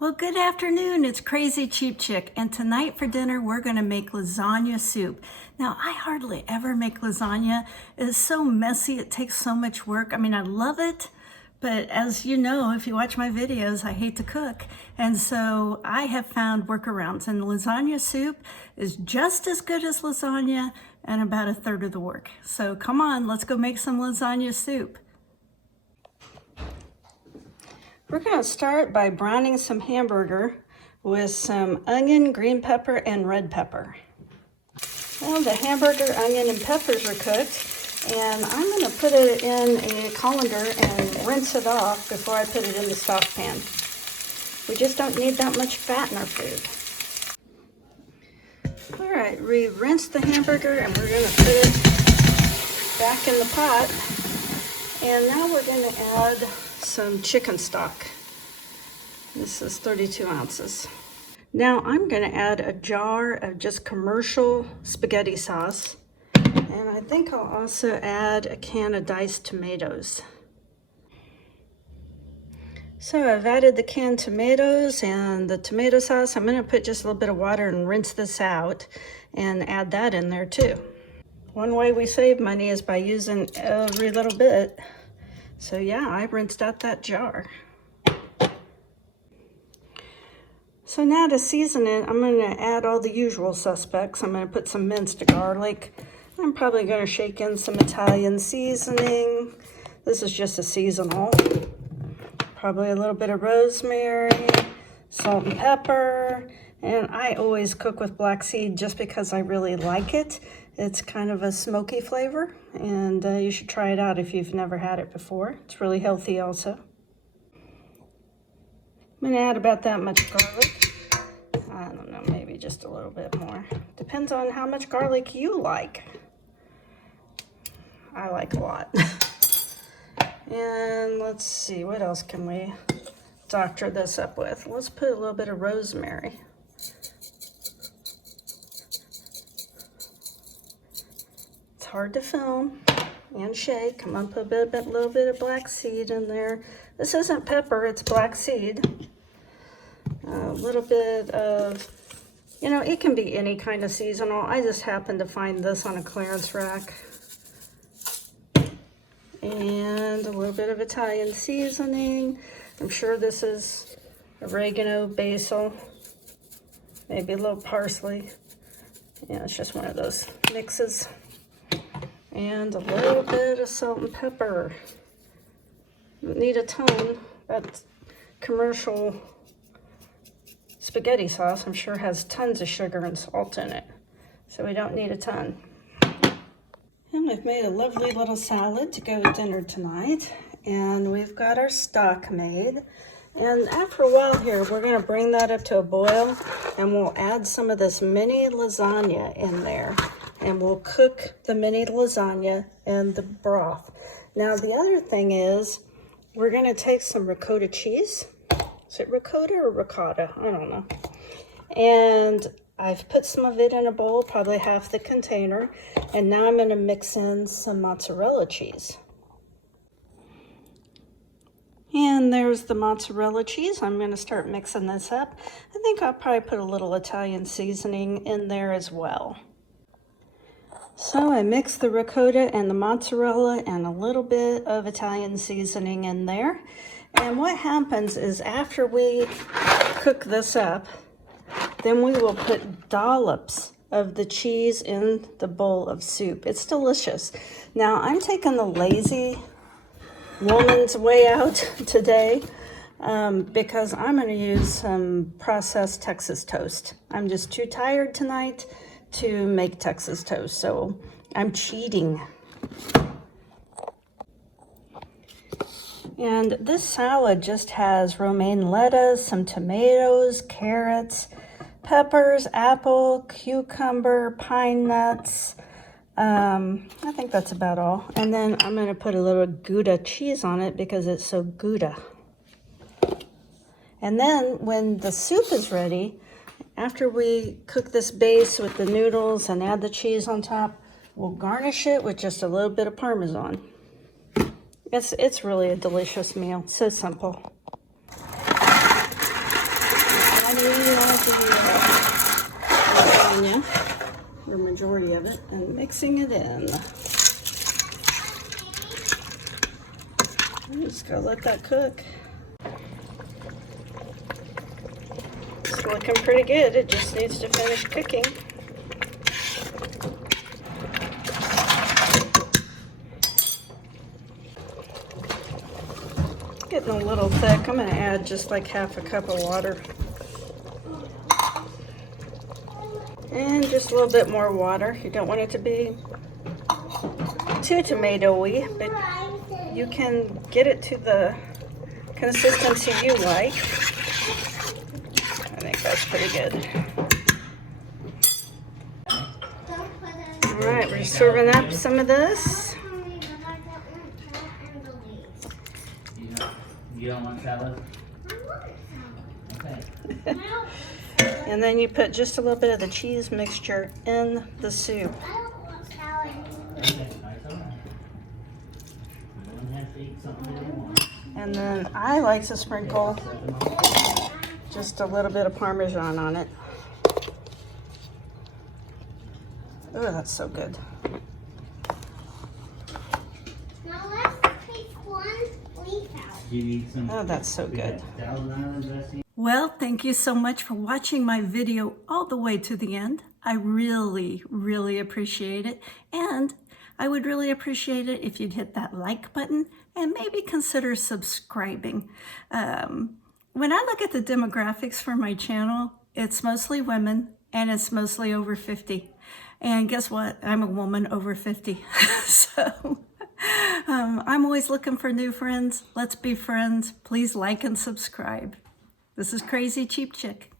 Well, good afternoon. It's Crazy Cheap Chick, and tonight for dinner we're going to make lasagna soup. Now, I hardly ever make lasagna. It's so messy. It takes so much work. I mean, I love it, but as you know, if you watch my videos, I hate to cook. And so I have found workarounds, and lasagna soup is just as good as lasagna and about a third of the work. So come on, let's go make some lasagna soup. We're going to start by browning some hamburger with some onion, green pepper, and red pepper. Well, the hamburger, onion, and peppers are cooked, and I'm going to put it in a colander and rinse it off before I put it in the stock pan. We just don't need that much fat in our food. All right, we've rinsed the hamburger and we're going to put it back in the pot. And now we're going to add some chicken stock. This is 32 ounces. Now I'm going to add a jar of just commercial spaghetti sauce, and I think I'll also add a can of diced tomatoes. So I've added the canned tomatoes and the tomato sauce. I'm going to put just a little bit of water and rinse this out and add that in there too. One way we save money is by using every little bit. So yeah, I rinsed out that jar. So now to season it, I'm going to add all the usual suspects. I'm going to put some minced garlic. I'm probably going to shake in some Italian seasoning. This is just a seasonal. Probably a little bit of rosemary, salt and pepper. And I always cook with black seed just because I really like it. It's kind of a smoky flavor, and you should try it out if you've never had it before. It's really healthy also. I'm going to add about that much garlic. I don't know, maybe just a little bit more. Depends on how much garlic you like. I like a lot. And let's see, what else can we doctor this up with? Let's put a little bit of rosemary. Hard to film and shake. I'm gonna put a little bit of black seed in there. This isn't pepper, it's black seed. A little bit of, you know, it can be any kind of seasonal. I just happened to find this on a clearance rack. And a little bit of Italian seasoning. I'm sure this is oregano, basil, maybe a little parsley. Yeah, it's just one of those mixes. And a little bit of salt and pepper. Don't need a ton. That commercial spaghetti sauce, I'm sure, has tons of sugar and salt in it. So we don't need a ton. And we've made a lovely little salad to go with dinner tonight. And we've got our stock made. And after a while here, we're going to bring that up to a boil. And we'll add some of this mini lasagna in there. And we'll cook the mini lasagna and the broth. Now the other thing is, we're gonna take some ricotta cheese. Is it ricotta or ricotta? I don't know. And I've put some of it in a bowl, probably half the container. And now I'm gonna mix in some mozzarella cheese. And there's the mozzarella cheese. I'm gonna start mixing this up. I think I'll probably put a little Italian seasoning in there as well. So I mixed the ricotta and the mozzarella and a little bit of Italian seasoning in there. And what happens is after we cook this up, then we will put dollops of the cheese in the bowl of soup. It's delicious. Now I'm taking the lazy woman's way out today because I'm going to use some processed Texas toast. I'm just too tired tonight to make Texas toast, so I'm cheating. And this salad just has romaine lettuce, some tomatoes, carrots, peppers, apple, cucumber, pine nuts. I think that's about all. And then I'm going to put a little Gouda cheese on it because it's so Gouda. And then when the soup is ready, after we cook this base with the noodles and add the cheese on top, we'll garnish it with just a little bit of Parmesan. It's really a delicious meal. So simple. lasagna, or majority of it, and mixing it in. I'm just gonna let that cook. It's looking pretty good. It just needs to finish cooking. Getting a little thick. I'm going to add just like half a cup of water. And just a little bit more water. You don't want it to be too tomatoey, but you can get it to the consistency you like. I think that's pretty good. All right, we're serving up some of this. You don't want salad? Okay. And then you put just a little bit of the cheese mixture in the soup. Okay, that's all right. Everyone has to eat something they want. And then I like to sprinkle just a little bit of Parmesan on it. Oh, that's so good. Now let's take one leaf out. You need some. Oh, that's so good. Thousand Island dressing. Well, thank you so much for watching my video all the way to the end. I really, really appreciate it. And I would really appreciate it if you'd hit that like button and maybe consider subscribing. When I look at the demographics for my channel, it's mostly women and it's mostly over 50. And guess what? I'm a woman over 50. So I'm always looking for new friends. Let's be friends. Please like and subscribe. This is Crazy Cheap Chick.